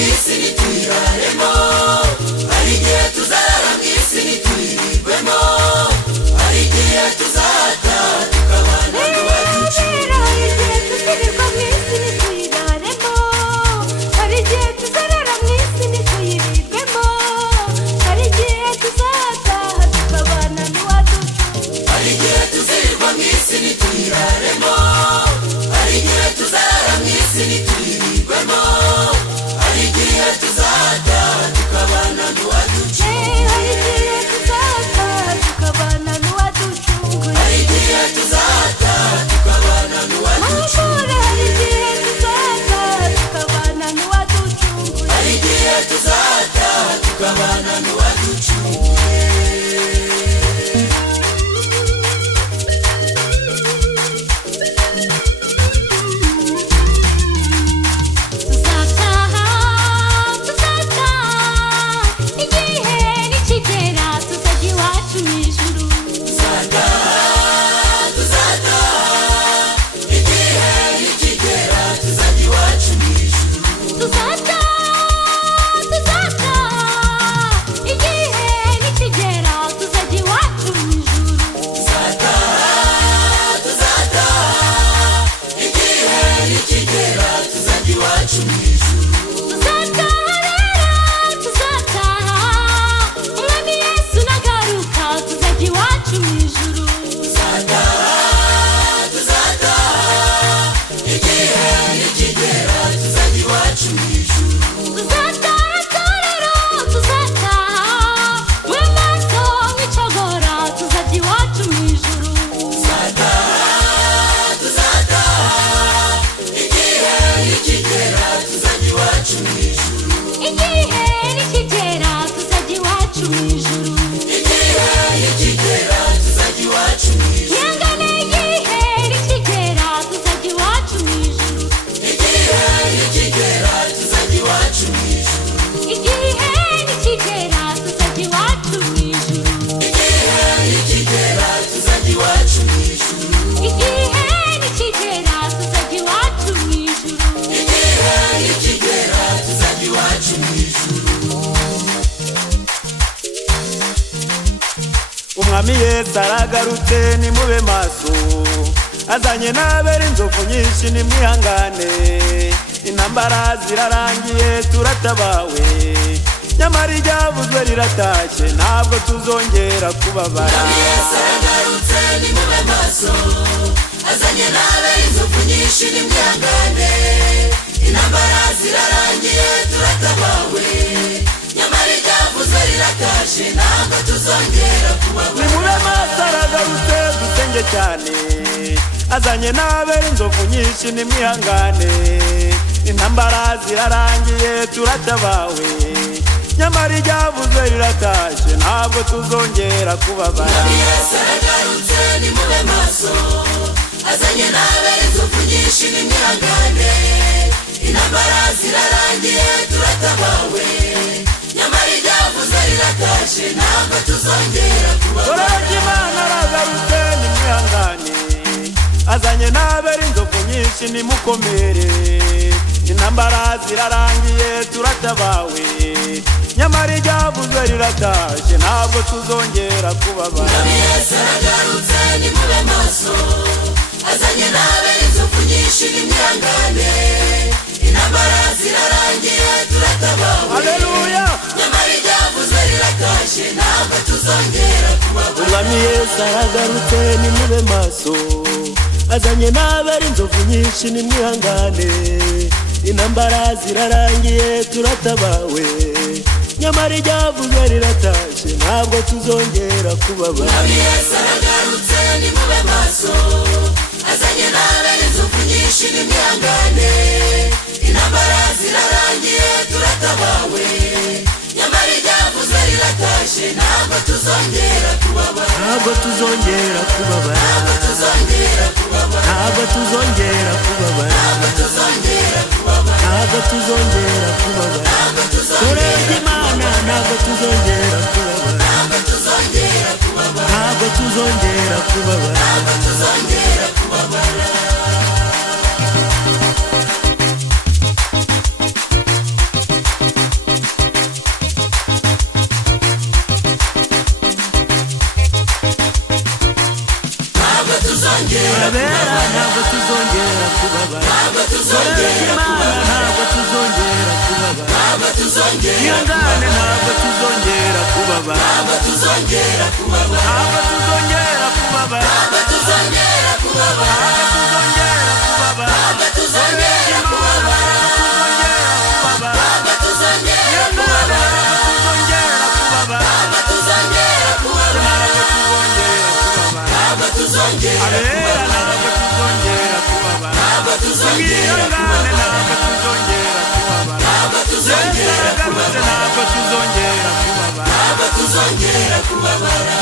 mwisi nitwiraremo, hari igihe tuzarara mwisi nitwirirwemo, hari igihe tuzata tukabana n'uwaducunguye. Hari igihe tuzirirwa mwisi nitwiraremo, hari igihe tuzarara mwisi nitwirirwemo, hari igihe tuzata tukabana n'uwaducunguye. Hari igihe tuzirirwa mwisi nitwiraremo, hari igihe tuzarara mwisi nitwirirwemo, hari igihe tuzata tukabana n'uwaducunguye. Hari igihe tuzata tukabana n'uwaducunguye. Hari igihe tuzata tukabana n'uwaducunguye. Hari igihe tuzata tukabana n'uwaducunguye. Hari igihe tuzata tukabana n'uwaducunguye. Umwami Yesu aragarutse nimube maso, azanye n'abera inzovu nyinshi nimwihangane, intambara zirarangiye turatabawe, nyamara iryavuzwe riratashye ntabwo tuzongera kubabara. Umwami Yesu aragarutse nimube maso, azanye n'abera inzovu nyinshi nimwihangane, intambara zirarangiye turatabawe, nyamara iryavuzwe riratashye ntabwo tuzongera kubabara. Nimube maso aragarutse dusenge cyane, azanye n'abera inzovu nyinshi nimwihangane, intambara zirarangiye turatabawe, nyamara iryavuzwe riratashye ntabwo tuzongera kubabara. Umwami Yesu aragarutse nimube maso, azanye n'abera inzovu nyinshi nimwihangane, intambara zirarangiye turatabawe, nyamara iryavuzwe riratashye ntabwo tuzongera kubabara. Dore Imana aragarutse nimwihangane, azanye n'abera inzovu nyinshi nimukomere, intambara zirarangiye turatabawe, nyamara iryavuzwe riratashye ntabwo tuzongera kubabara. Umwami Yesu aragarutse nimube maso, azanye n'abera inzovu nyinshi nimwihangane, intambara zirarangiye turatabawe. Haleluya! Nyamara iryavuzwe riratashye ntabwo tuzongera kubabara. Umwami Yesu aragarutse nimube maso, azanye n'abera inzovu nyinshi nimwihangane, intambara zirarangiye turatabawe, nyamara iryavuzwe riratashye ntabwo tuzongera kubabara. Umwami Yesu aragarutse nimube maso, azanye n'abera inzovu nyinshi nimwihangane, intambara zirarangiye turatabawe, nyamara iryavuzwe riratashye ntabwo tuzongera kubabara. Ntabwo tuzongera kubabara. Ntabwo tuzongera kubabara. Ntabwo tuzongera kubabara. Ntabwo tuzongera kubabara. Ntabwo tuzongera kubabara. Ntabwo tuzongera Turebe Imana ntabwo tuzongera kubabara. Ntabwo tuzongera kubabara. Ntabwo tuzongera kubabara. Ntabwo tuzongera kubabara. tuzongera ihangane ntabwo tuzongera kubabara ntabwo tuzongera kubabara ntabwo tuzongera kubabara ntabwo tuzongera kubabara ntabwo tuzongera kubabara ntabwo tuzongera kubabara ntabwo tuzongera kubabara ntabwo tuzongera kubabara ntabwo tuzongera kubabara ntabwo tuzongera abera ntabwo tuzongera kubabara ntabwo tuzongera mwihangane ntabwo tuzongera kubabara ntabwo tuzongera agarutse ntabwo tuzongera kubabara ntabwo tuzongera kubabara